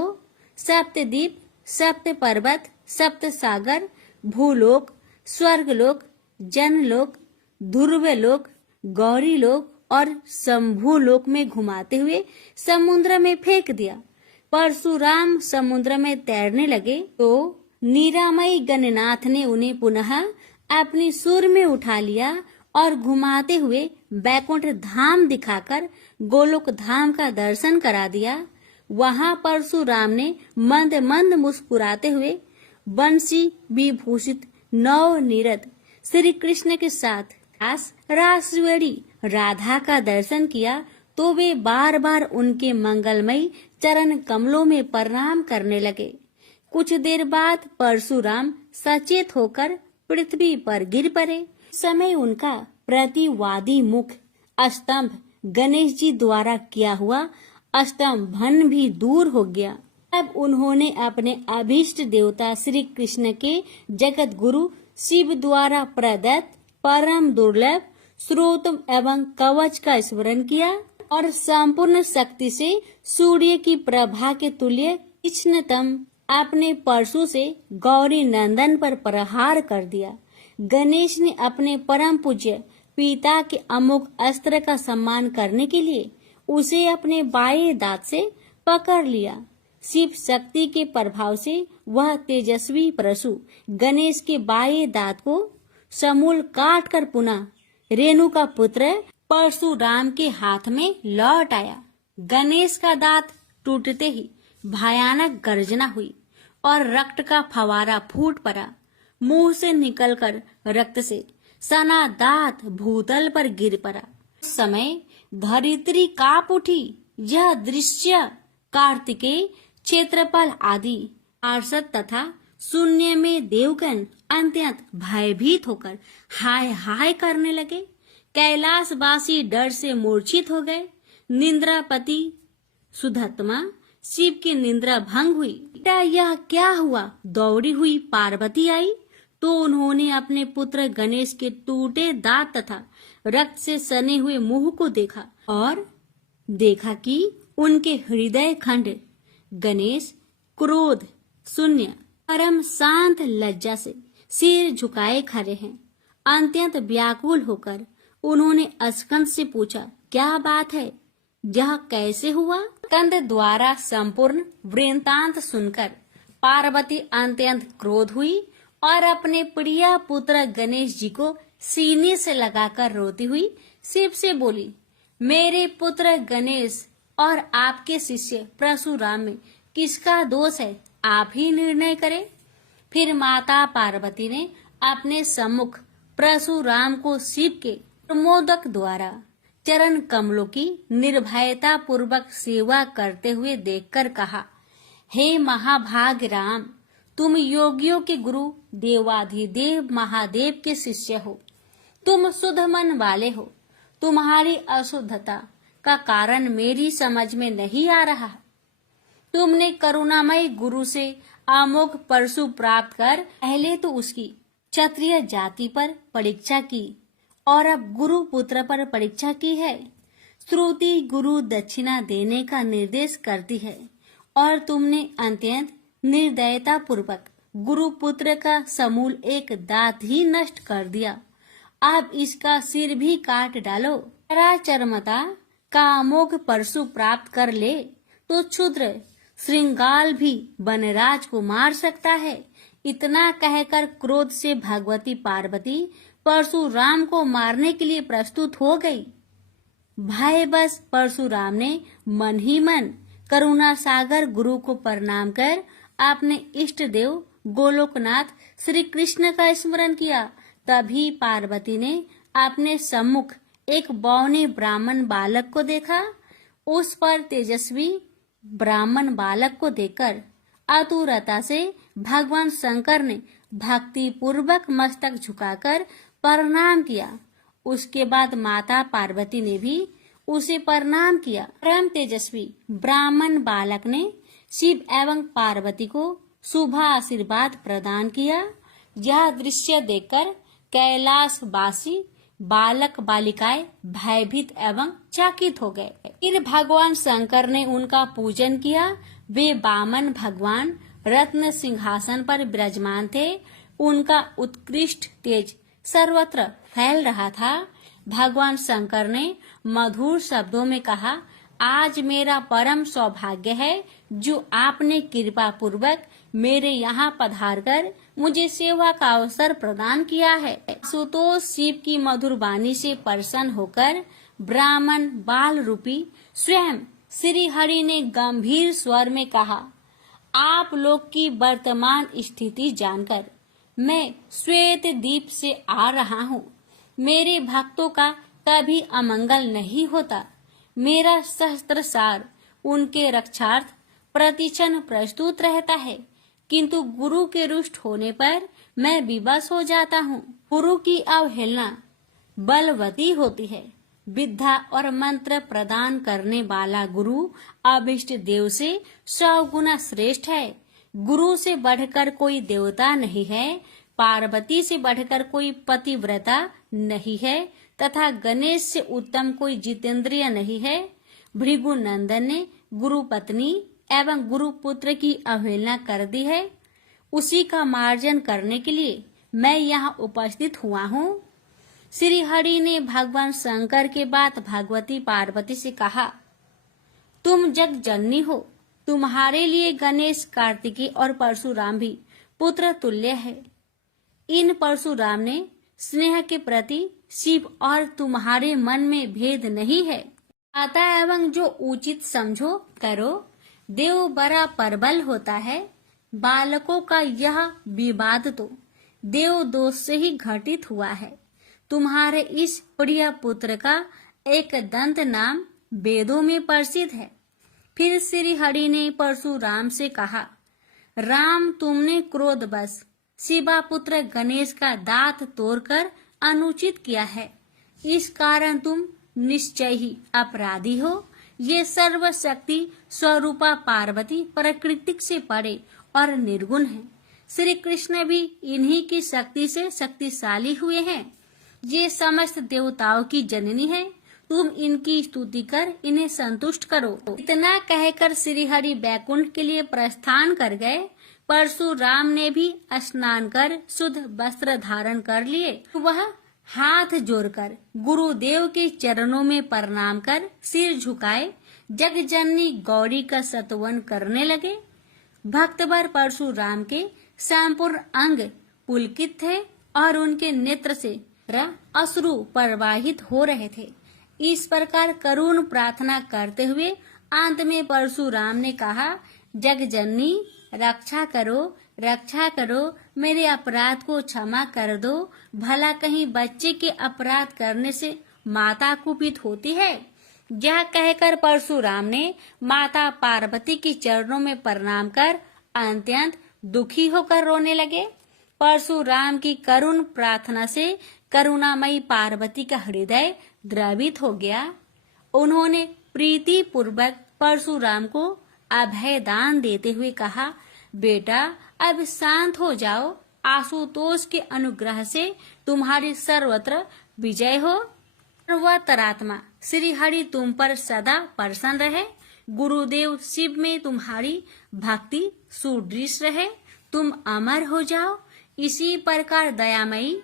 सप्तद्वीप, सप्त पर्वत, सप्त सागर, भूलोक, स्वर्गलोक, जनलोक, ध्रुवलोक, गौरीलोक और शंभुलोक में घुमाते हुए समुद्र में फेंक दिया। परशुराम समुद्र में तैरने लगे तो निरामयी गणनाथ ने उन्हें पुनः अपनी सूंड में उठा लिया और घुमाते हुए बैकुंठ धाम दिखाकर गोलोक धाम का दर्शन करा दिया। वहां परशुराम ने मंद मंद मुस्कुराते हुए बंसी विभूषित नव नीरद श्री कृष्ण के साथ रासवेड़ी राधा का दर्शन किया, तो वे बार बार उनके मंगलमयी चरण कमलों में प्रणाम करने लगे। कुछ देर बाद परशुराम सचेत होकर पृथ्वी पर गिर पड़े। समय उनका प्रतिवादी मुख स्तंभ गणेश जी द्वारा किया हुआ स्तंभन भी दूर हो गया। तब उन्होंने अपने अभीष्ट देवता श्री कृष्ण के जगत गुरु शिव द्वारा प्रदत्त परम दुर्लभ स्रोत एवं कवच का स्मरण किया और संपूर्ण शक्ति से सूर्य की प्रभा के तुल्य तीक्ष्णतम अपने परशु से गौरी नंदन पर प्रहार कर दिया। गणेश ने अपने परम पूज्य पिता के अमोघ अस्त्र का सम्मान करने के लिए उसे अपने बाएं दांत से पकड़ लिया। शिव शक्ति के प्रभाव से वह तेजस्वी परशु गणेश के बाएं दांत को समूल काट कर पुनः रेणु का पुत्र परशुराम के हाथ में लौट आया। गणेश का दांत टूटते ही भयानक गर्जना हुई और रक्त का फवारा फूट पड़ा। मुंह से निकलकर रक्त से सना दांत भूतल पर गिर पड़ा। उस समय धरित्री कांप उठी। यह दृश्य कार्तिकेय, क्षेत्रपाल आदि पार्षद तथा शून्य में देवगण अत्यंत भयभीत होकर हाय हाय करने लगे। कैलाशवासी डर से मूर्छित हो गए। निंद्रापति सुधत्मा शिव की निंद्रा भंग हुई। बेटा यह क्या हुआ? दौड़ी हुई पार्वती आई तो उन्होंने अपने पुत्र गणेश के टूटे दांत तथा रक्त से सने हुए मुंह को देखा और देखा कि उनके हृदय खंड गणेश क्रोध शून्य परम शांत लज्जा से सिर झुकाए खड़े हैं। अत्यंत व्याकुल होकर उन्होंने अस्कंद से पूछा, क्या बात है? यह कैसे हुआ? स्कंद द्वारा संपूर्ण वृत्तांत सुनकर पार्वती अत्यंत क्रोध हुई और अपने प्रिय पुत्र गणेश जी को सीने से लगाकर रोती हुई शिव से बोली, मेरे पुत्र गणेश और आपके शिष्य परशुराम में किसका दोष है? आप ही निर्णय करें। फिर माता पार्वती ने अपने सम्मुख परशुराम को शिव के प्रमोदक द्वारा चरण कमलों की निर्भयता पूर्वक सेवा करते हुए देखकर कहा, हे महाभाग राम, तुम योगियों के गुरु देवाधिदेव महादेव के शिष्य हो। तुम शुद्ध मन वाले हो। तुम्हारी अशुद्धता का कारण मेरी समझ में नहीं आ रहा। तुमने करुणामय गुरु से अमोघ परशु प्राप्त कर पहले तो उसकी क्षत्रिय जाति पर परीक्षा की और अब गुरु पुत्र पर परीक्षा की है। श्रुति गुरु दक्षिणा देने का निर्देश करती है और तुमने अत्यंत निर्दयता पूर्वक गुरु पुत्र का समूल एक दांत ही नष्ट कर दिया। अब इसका सिर भी काट डालो। चरमता का अमोघ परशु प्राप्त कर ले तो क्षुद्र श्रृंगाल भी वनराज को मार सकता है। इतना कहकर क्रोध से भगवती पार्वती परशुराम को मारने के लिए प्रस्तुत हो गई। भयवश परशुराम ने मन ही मन करुणा सागर गुरु को प्रणाम कर अपने इष्ट देव गोलोकनाथ श्री कृष्ण का स्मरण किया। तभी पार्वती ने अपने सम्मुख एक बौने ब्राह्मण बालक को देखा। उस पर तेजस्वी ब्राह्मण बालक को देखकर आतुरता से भगवान शंकर ने भक्ति पूर्वक मस्तक झुकाकर प्रणाम किया। उसके बाद माता पार्वती ने भी उसे प्रणाम किया। परम तेजस्वी ब्राह्मण बालक ने शिव एवं पार्वती को शुभ आशीर्वाद प्रदान किया। यह दृश्य देखकर कैलाशवासी बालक बालिकाएं भयभीत एवं चकित हो गए। फिर भगवान शंकर ने उनका पूजन किया। वे वामन भगवान रत्न सिंहासन पर विराजमान थे। उनका उत्कृष्ट तेज सर्वत्र फैल रहा था। भगवान शंकर ने मधुर शब्दों में कहा, आज मेरा परम सौभाग्य है जो आपने कृपा पूर्वक मेरे यहाँ पधारकर मुझे सेवा का अवसर प्रदान किया है। सुतोष शिव की मधुर वाणी से प्रसन्न होकर ब्राह्मण बाल रूपी स्वयं श्री हरि ने गंभीर स्वर में कहा, आप लोग की वर्तमान स्थिति जानकर मैं श्वेत द्वीप से आ रहा हूँ। मेरे भक्तों का कभी अमंगल नहीं होता। मेरा सहस्त्र सार उनके रक्षार्थ प्रतिक्षण प्रस्तुत रहता है, किंतु गुरु के रुष्ट होने पर मैं विवश हो जाता हूँ। गुरु की अवहेलना बलवती होती है। विद्या और मंत्र प्रदान करने वाला गुरु अभिष्ट देव से 100 गुना श्रेष्ठ है। गुरु से बढ़कर कोई देवता नहीं है, पार्वती से बढ़कर कोई पतिव्रता नहीं है तथा गणेश से उत्तम कोई जितेंद्रिय नहीं है। भृगु नंदन ने गुरु पत्नी एवं गुरु पुत्र की अवहेलना कर दी है। उसी का मार्जन करने के लिए मैं यहाँ उपस्थित हुआ हूँ। श्री हरि ने भगवान शंकर के बाद भगवती पार्वती से कहा, तुम जग जननी हो। तुम्हारे लिए गणेश, कार्तिकेय और परशुराम भी पुत्र तुल्य है। इन परशुराम ने स्नेह के प्रति शिव और तुम्हारे मन में भेद नहीं है। आता एवं जो उचित समझो करो। देव बड़ा प्रबल होता है। बालकों का यह विवाद तो देव दोष से ही घटित हुआ है। तुम्हारे इस प्रिय पुत्र का एक दंत नाम वेदों में प्रसिद्ध है। फिर श्री हरि ने परशुराम से कहा, राम, तुमने क्रोधवश शिवा पुत्र गणेश का दांत तोड़कर अनुचित किया है। इस कारण तुम निश्चय ही अपराधी हो। ये सर्वशक्ति स्वरूपा पार्वती प्रकृति से परे और निर्गुण है। श्री कृष्ण भी इन्हीं की शक्ति से शक्तिशाली हुए हैं। ये समस्त देवताओं की जननी है। तुम इनकी स्तुति कर इन्हें संतुष्ट करो। इतना कहकर श्री हरि बैकुंठ के लिए प्रस्थान कर गए। परशुराम ने भी स्नान कर शुद्ध वस्त्र धारण कर लिए। वह हाथ जोड़कर गुरुदेव के चरणों में प्रणाम कर सिर झुकाए जगजननी गौरी का स्तवन करने लगे। भक्तवर परशुराम के संपूर्ण अंग पुलकित थे और उनके नेत्र से अश्रु प्रवाहित हो रहे थे। इस प्रकार करुण प्रार्थना करते हुए अंत में परशुराम ने कहा, जगजननी रक्षा करो, मेरे अपराध को क्षमा कर दो। भला कहीं बच्चे के अपराध करने से माता कुपित होती है। यह कहकर परशुराम ने माता पार्वती के चरणों में प्रणाम कर अत्यंत दुखी होकर रोने लगे। परशुराम की करुण प्रार्थना से करुणामयी पार्वती का हृदय द्रवित हो गया। उन्होंने प्रीति पूर्वक परशुराम को अभय दान देते हुए कहा, बेटा अब शांत हो जाओ। आशुतोष के अनुग्रह से तुम्हारी सर्वत्र विजय हो। सर्वतरात्मा श्री हरि तुम पर सदा प्रसन्न रहे। गुरुदेव शिव में तुम्हारी भक्ति सुदृढ़ रहे। तुम अमर हो जाओ। इसी प्रकार दयामयी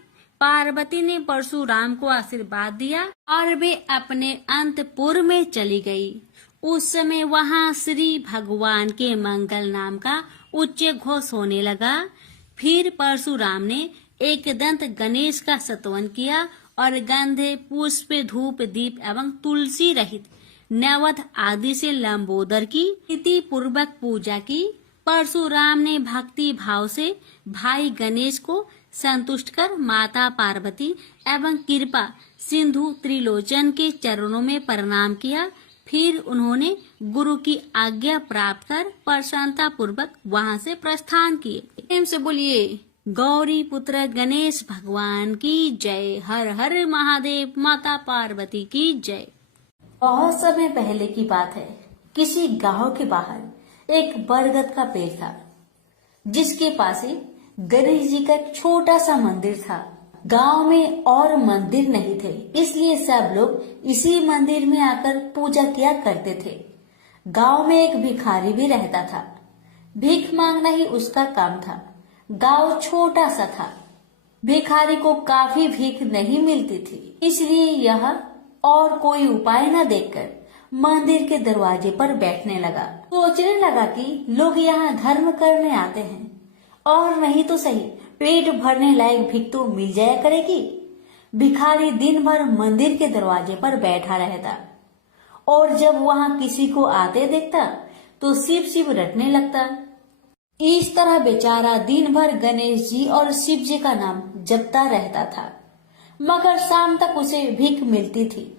पार्वती ने परशुराम को आशीर्वाद दिया और वे अपने अंतपुर में चली गई। उस समय वहाँ श्री भगवान के मंगल नाम का उच्च घोष होने लगा। फिर परशुराम ने एक दंत गणेश का स्तवन किया और गंधे, पुष्प, धूप, दीप एवं तुलसी रहित नैवेद्य आदि से लंबोदर की प्रीति पूर्वक पूजा की। परशुराम ने भक्ति भाव से भाई गणेश को संतुष्ट कर माता पार्वती एवं कृपा सिंधु त्रिलोचन के चरणों में प्रणाम किया। फिर उन्होंने गुरु की आज्ञा प्राप्त कर प्रसन्नता पूर्वक वहां से प्रस्थान किए। प्रेम से बोलिए गौरी पुत्र गणेश भगवान की जय। हर हर महादेव। माता पार्वती की जय। बहुत समय पहले की बात है। किसी गांव के बाहर एक बरगद का पेड़ था, जिसके पास ही गणेश जी का एक छोटा सा मंदिर था। गांव में और मंदिर नहीं थे, इसलिए सब लोग इसी मंदिर में आकर पूजा किया करते थे। गांव में एक भिखारी भी रहता था। भीख मांगना ही उसका काम था। गांव छोटा सा था। भिखारी को काफी भीख नहीं मिलती थी, इसलिए यह और कोई उपाय न देखकर मंदिर के दरवाजे पर बैठने लगा। सोचने लगा कि लोग यहाँ धर्म करने आते हैं और नहीं तो सही पेट भरने लायक भीख तो मिल जाया करेगी। भिखारी दिन भर मंदिर के दरवाजे पर बैठा रहता और जब वहाँ किसी को आते देखता तो शिव शिव रटने लगता। इस तरह बेचारा दिन भर गणेश जी और शिव जी का नाम जपता रहता था, मगर शाम तक उसे भीख मिलती थी।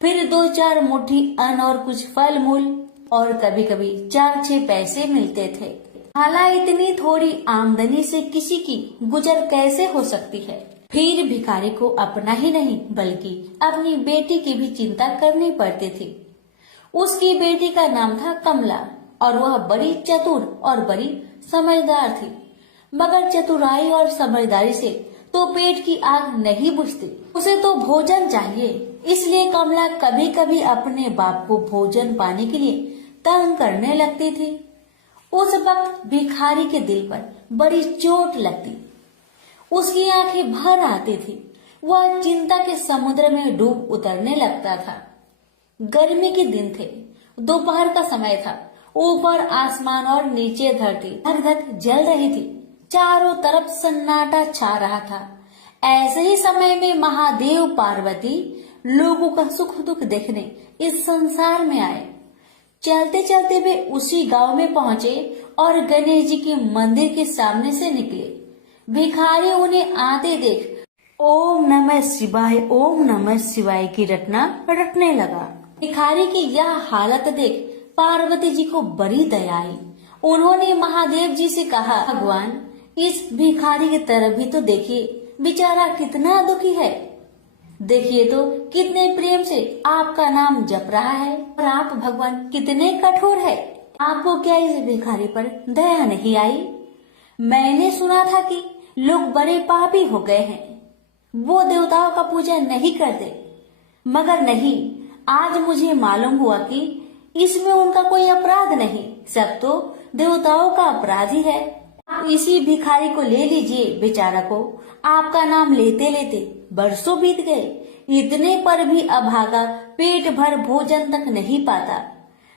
फिर 2-4 मुट्ठी अन्न और कुछ फल मूल और कभी कभी 4-6 पैसे मिलते थे। हालांकि इतनी थोड़ी आमदनी से किसी की गुजर कैसे हो सकती है। फिर भिखारी को अपना ही नहीं बल्कि अपनी बेटी की भी चिंता करनी पड़ती थी। उसकी बेटी का नाम था कमला और वह बड़ी चतुर और बड़ी समझदार थी, मगर चतुराई और समझदारी से तो पेट की आग नहीं बुझती। उसे तो भोजन चाहिए, इसलिए कमला कभी कभी अपने बाप को भोजन पाने के लिए तंग करने लगती थी। उस वक्त भिखारी के दिल पर बड़ी चोट लगती। उसकी आंखें भर आती थी। वह चिंता के समुद्र में डूब उतरने लगता था। गर्मी के दिन थे। दोपहर का समय था। ऊपर आसमान और नीचे धरती धक धक जल रही थी। चारों तरफ सन्नाटा छा रहा था। ऐसे ही समय में महादेव पार्वती लोगों का सुख दुख देखने इस संसार में आए। चलते चलते वे उसी गांव में पहुंचे और गणेश जी के मंदिर के सामने से निकले। भिखारी उन्हें आते देख ओम नमः शिवाय की रटना रटने लगा। भिखारी की यह हालत देख पार्वती जी को बड़ी दया आई। उन्होंने महादेव जी से कहा, भगवान इस भिखारी की तरफ भी तो देखिए, बेचारा कितना दुखी है। देखिए तो कितने प्रेम से आपका नाम जप रहा है और आप भगवान कितने कठोर है। आपको क्या इस भिखारी पर दया नहीं आई? मैंने सुना था कि लोग बड़े पापी हो गए हैं, वो देवताओं का पूजा नहीं करते, मगर नहीं, आज मुझे मालूम हुआ कि इसमें उनका कोई अपराध नहीं, सब तो देवताओं का अपराध ही है। आप इसी भिखारी को ले लीजिए। बेचारा को आपका नाम लेते लेते बरसों बीत गए, इतने पर भी अभागा पेट भर भोजन तक नहीं पाता।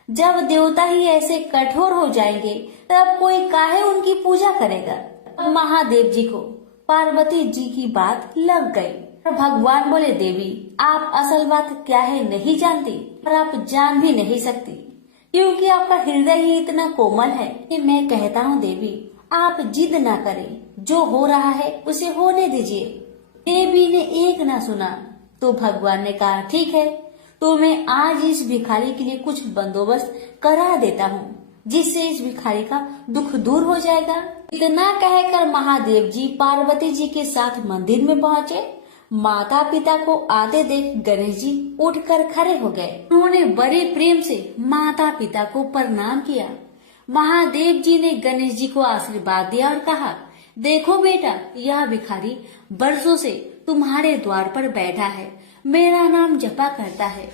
जब देवता ही ऐसे कठोर हो जाएंगे तब कोई काहे उनकी पूजा करेगा। महादेव जी को पार्वती जी की बात लग गई। भगवान बोले, देवी आप असल बात क्या है नहीं जानती और आप जान भी नहीं सकती, क्योंकि आपका हृदय ही इतना कोमल है कि मैं कहता हूँ देवी आप जिद ना करें, जो हो रहा है उसे होने दीजिए। देवी ने एक ना सुना तो भगवान ने कहा, ठीक है, तो मैं आज इस भिखारी के लिए कुछ बंदोबस्त करा देता हूँ, जिससे इस भिखारी का दुख दूर हो जाएगा। इतना कहकर महादेव जी पार्वती जी के साथ मंदिर में पहुँचे। माता पिता को आते देख गणेश जी उठकर खड़े हो गए। उन्होंने बड़े प्रेम से माता पिता को प्रणाम किया। महादेव जी ने गणेश जी को आशीर्वाद दिया और कहा, देखो बेटा, यह भिखारी बरसों से तुम्हारे द्वार पर बैठा है, मेरा नाम जपा करता है,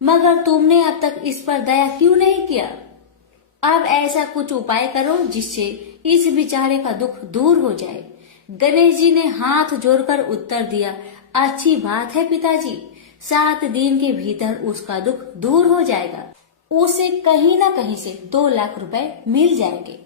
मगर तुमने अब तक इस पर दया क्यों नहीं किया? अब ऐसा कुछ उपाय करो जिससे इस बेचारे का दुख दूर हो जाए। गणेश जी ने हाथ जोड़कर उत्तर दिया, अच्छी बात है पिताजी, 7 दिन के भीतर उसका दुख दूर हो जाएगा। उसे कहीं न कहीं से 2 लाख रुपए मिल जाएंगे।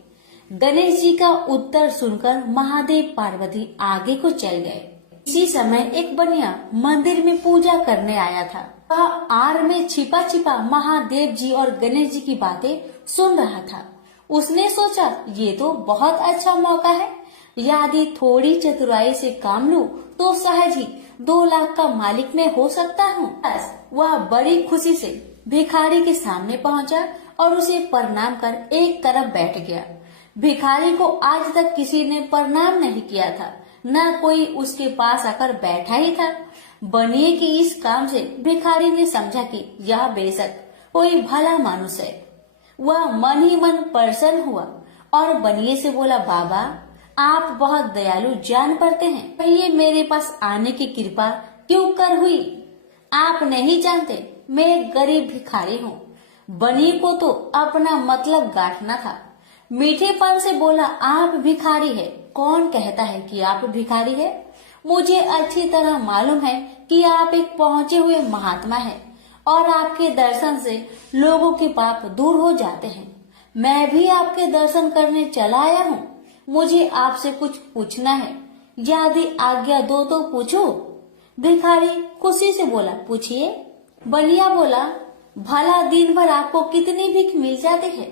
गणेश जी का उत्तर सुनकर महादेव पार्वती आगे को चल गए। इसी समय एक बनिया मंदिर में पूजा करने आया था। वह आड़ में छिपा छिपा महादेव जी और गणेश जी की बातें सुन रहा था। उसने सोचा ये तो बहुत अच्छा मौका है, यदि थोड़ी चतुराई से काम लूं तो सहज ही 2 लाख का मालिक मैं हो सकता हूँ। बस वह बड़ी खुशी से भिखारी के सामने पहुंचा और उसे प्रणाम कर एक तरफ बैठ गया। भिखारी को आज तक किसी ने प्रणाम नहीं किया था, न कोई उसके पास आकर बैठा ही था। बनिए के इस काम से भिखारी ने समझा कि यह बेशक कोई भला मानुष है। वह मन ही मन प्रसन्न हुआ और बनिए से बोला, बाबा आप बहुत दयालु जान पड़ते हैं, कहिए मेरे पास आने की कृपा क्यों कर हुई? आप नहीं जानते मैं एक गरीब भिखारी हूँ। बनिए को तो अपना मतलब गांठना था। मीठेपन से बोला, आप भिखारी है? कौन कहता है कि आप भिखारी है? मुझे अच्छी तरह मालूम है कि आप एक पहुंचे हुए महात्मा हैं और आपके दर्शन से लोगों के पाप दूर हो जाते हैं। मैं भी आपके दर्शन करने चला आया हूँ। मुझे आपसे कुछ पूछना है, यदि आज्ञा दो तो पूछो। भिखारी खुशी से बोला, पूछिए। बनिया बोला, भला दिन भर आपको कितनी भीख मिल जाती है?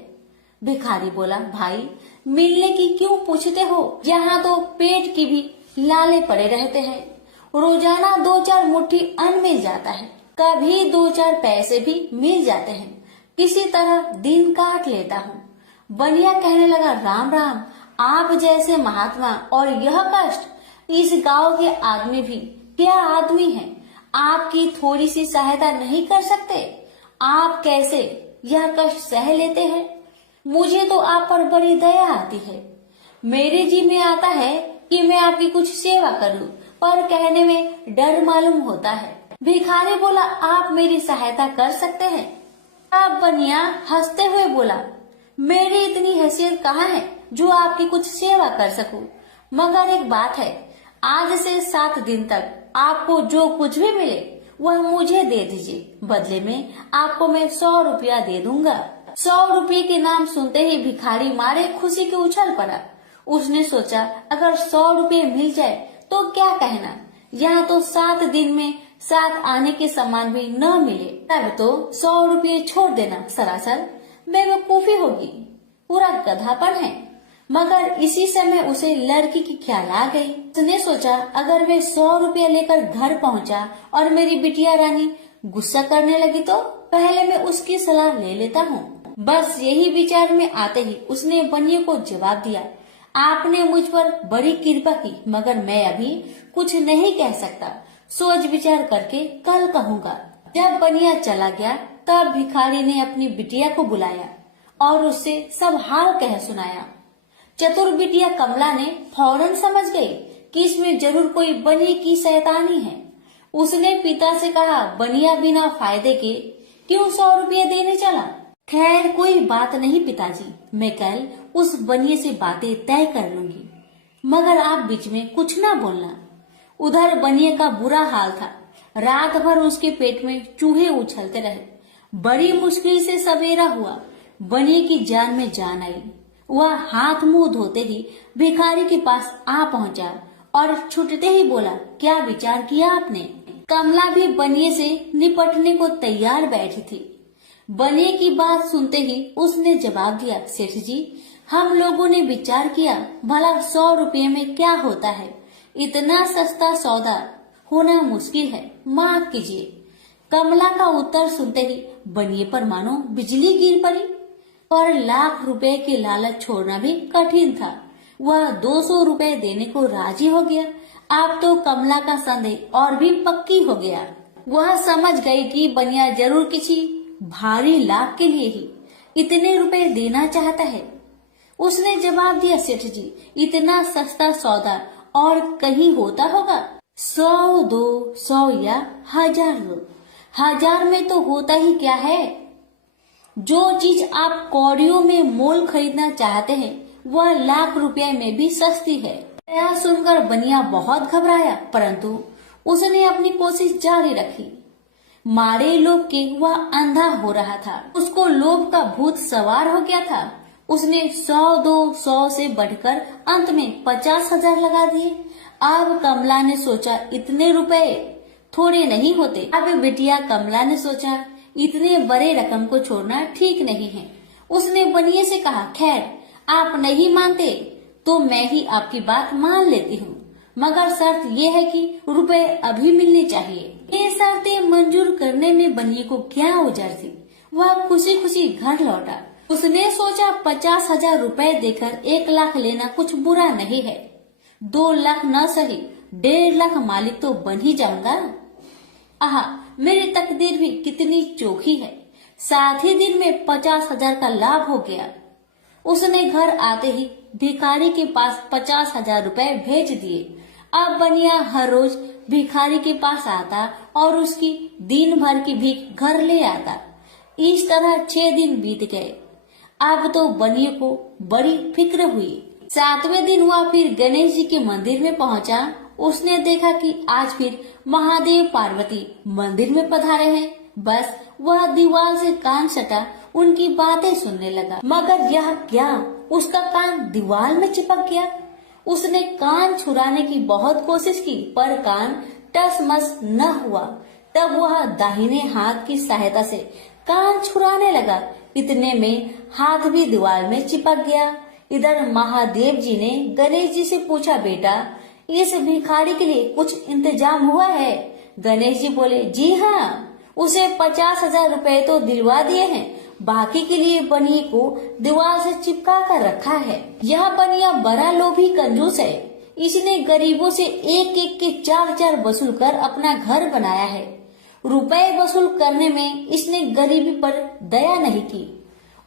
भिखारी बोला, भाई मिलने की क्यों पूछते हो, यहाँ तो पेट की भी लाले पड़े रहते हैं। रोजाना 2-4 मुट्ठी अन्न मिल जाता है, कभी 2-4 पैसे भी मिल जाते हैं, किसी तरह दिन काट लेता हूँ। बनिया कहने लगा, राम राम, आप जैसे महात्मा और यह कष्ट, इस गांव के आदमी भी क्या आदमी हैं? आपकी थोड़ी सी सहायता नहीं कर सकते? आप कैसे यह कष्ट सह लेते हैं? मुझे तो आप पर बड़ी दया आती है। मेरे जी में आता है कि मैं आपकी कुछ सेवा करूं, पर कहने में डर मालूम होता है। भिखारी बोला, आप मेरी सहायता कर सकते हैं? अब बनिया हंसते हुए बोला, मेरी इतनी हैसियत कहाँ है जो आपकी कुछ सेवा कर सकूं? मगर एक बात है, आज से 7 दिन तक आपको जो कुछ भी मिले वह मुझे दे दीजिए, बदले में आपको मैं 100 रुपया दे दूंगा। 100 रुपये के नाम सुनते ही भिखारी मारे खुशी के उछल पड़ा। उसने सोचा, अगर 100 रुपये मिल जाए तो क्या कहना, यहाँ तो 7 दिन में 7 आने के सामान भी न मिले, तब तो 100 रुपये छोड़ देना सरासर बेवकूफी होगी, पूरा गधापन है। मगर इसी समय उसे लड़की की ख्याल आ गई। उसने सोचा, अगर मैं 100 रुपया लेकर घर पहुंचा और मेरी बिटिया रानी गुस्सा करने लगी तो पहले मैं उसकी सलाह ले लेता हूँ। बस यही विचार में आते ही उसने बनिए को जवाब दिया, आपने मुझ पर बड़ी कृपा की, मगर मैं अभी कुछ नहीं कह सकता, सोच विचार करके कल कहूँगा। जब बनिया चला गया तब भिखारी ने अपनी बिटिया को बुलाया और उससे सब हाल कह सुनाया। चतुर बिटिया कमला ने फौरन समझ गई कि इसमें जरूर कोई बनिए की शैतानी है। उसने पिता से कहा, बनिया बिना फायदे के क्यों 100 रुपये देने चला? खैर कोई बात नहीं पिताजी, मैं कल उस बनिए से बातें तय कर लूंगी, मगर आप बीच में कुछ ना बोलना। उधर बनिए का बुरा हाल था। रात भर उसके पेट में चूहे उछलते रहे। बड़ी मुश्किल से सवेरा हुआ, बनिए की जान में जान आई। वह हाथ मुंह धोते ही भिखारी के पास आ पहुंचा और छुटते ही बोला, क्या विचार किया आपने? कमला भी बनिए से निपटने को तैयार बैठी थी। बनिए की बात सुनते ही उसने जवाब दिया, सेठ जी, हम लोगों ने विचार किया, भला 100 रुपये में क्या होता है, इतना सस्ता सौदा होना मुश्किल है, माफ कीजिए। कमला का उत्तर सुनते ही बनिए पर मानो बिजली गिर पड़ी, पर लाख रुपए के लालच छोड़ना भी कठिन था। वह 200 रुपए देने को राजी हो गया। अब तो कमला का संदेह और भी पक्की हो गया। वह समझ गई कि बनिया जरूर किसी भारी लाभ के लिए ही इतने रुपए देना चाहता है। उसने जवाब दिया, सेठ जी, इतना सस्ता सौदा और कहीं होता होगा? 100 दो, 100 या 1000 दो, 1000 में तो होता ही क्या है। जो चीज आप कौड़ियों में मोल खरीदना चाहते हैं वह लाख रुपए में भी सस्ती है। यह सुनकर बनिया बहुत घबराया, परंतु उसने अपनी कोशिश जारी रखी। मारे लोभ के वह अंधा हो रहा था। उसको लोभ का भूत सवार हो गया था। उसने 100 दो, 100 से बढ़कर अंत में 50,000 लगा दिए। अब कमला ने सोचा, इतने रुपए थोड़े नहीं होते। अब बिटिया कमला ने सोचा, इतने बड़े रकम को छोड़ना ठीक नहीं है। उसने बनिए से कहा, खैर आप नहीं मानते तो मैं ही आपकी बात मान लेती हूँ, मगर शर्त ये है कि रुपए अभी मिलने चाहिए। ये शर्तें मंजूर करने में बनिए को क्या उजर थी। वह खुशी खुशी घर लौटा। उसने सोचा 50,000 रुपए देकर 1 लाख लेना कुछ बुरा नहीं है। 2 लाख न सही 1.5 लाख मालिक तो बन ही जाऊंगा। आहा, मेरी तकदीर भी कितनी चोखी है। साथ ही दिन में 50,000 का लाभ हो गया। उसने घर आते ही भिखारी के पास 50,000 रुपए भेज दिए। अब बनिया हर रोज भिखारी के पास आता और उसकी दिन भर की भीख घर ले आता। इस तरह 6 दिन बीत गए। अब तो बनिए को बड़ी फिक्र हुई। 7वें दिन वह फिर गणेश जी के मंदिर में पहुंचा। उसने देखा कि आज फिर महादेव पार्वती मंदिर में पधारे हैं। बस वह दीवार से कान सटा उनकी बातें सुनने लगा, मगर यह क्या, उसका कान दीवार में चिपक गया। उसने कान छुड़ाने की बहुत कोशिश की, पर कान टस मस न हुआ। तब वह दाहिने हाथ की सहायता से कान छुड़ाने लगा। इतने में हाथ भी दीवार में चिपक गया। इधर महादेव जी ने गणेश जी से पूछा, बेटा इस भिखारी के लिए कुछ इंतजाम हुआ है? गणेश जी बोले, जी हाँ, उसे 50,000 रुपए तो दिलवा दिए हैं, बाकी के लिए बनिए को दीवार से चिपका कर रखा है। यह बनिया बड़ा लोभी कंजूस है। इसने गरीबों से एक एक के 4-4 वसूल कर अपना घर बनाया है। रुपए वसूल करने में इसने गरीबी पर दया नहीं की।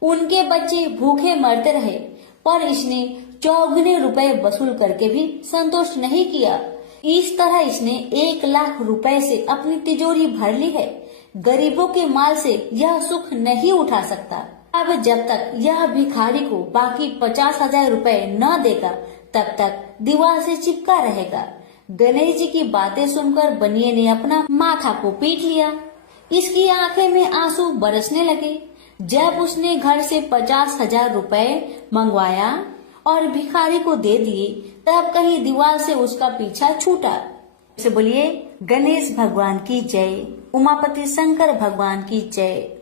उनके बच्चे भूखे मरते रहे, पर इसने 4 रुपए वसूल करके भी संतोष नहीं किया। इस तरह इसने 1 लाख रुपए से अपनी तिजोरी भर ली है। गरीबों के माल से यह सुख नहीं उठा सकता। अब जब तक यह भिखारी को बाकी 50,000 रुपए न देगा, तब तक दीवार से चिपका रहेगा। गणेश जी की बातें सुनकर बनिए ने अपना माथा को पीट लिया। इसकी आंखें में आंसू बरसने लगे। जब उसने घर से 50,000 रुपए मंगवाया और भिखारी को दे दिए, तब कहीं दीवार से उसका पीछा छूटा। से बोलिए गणेश भगवान की जय, उमापति शंकर भगवान की जय।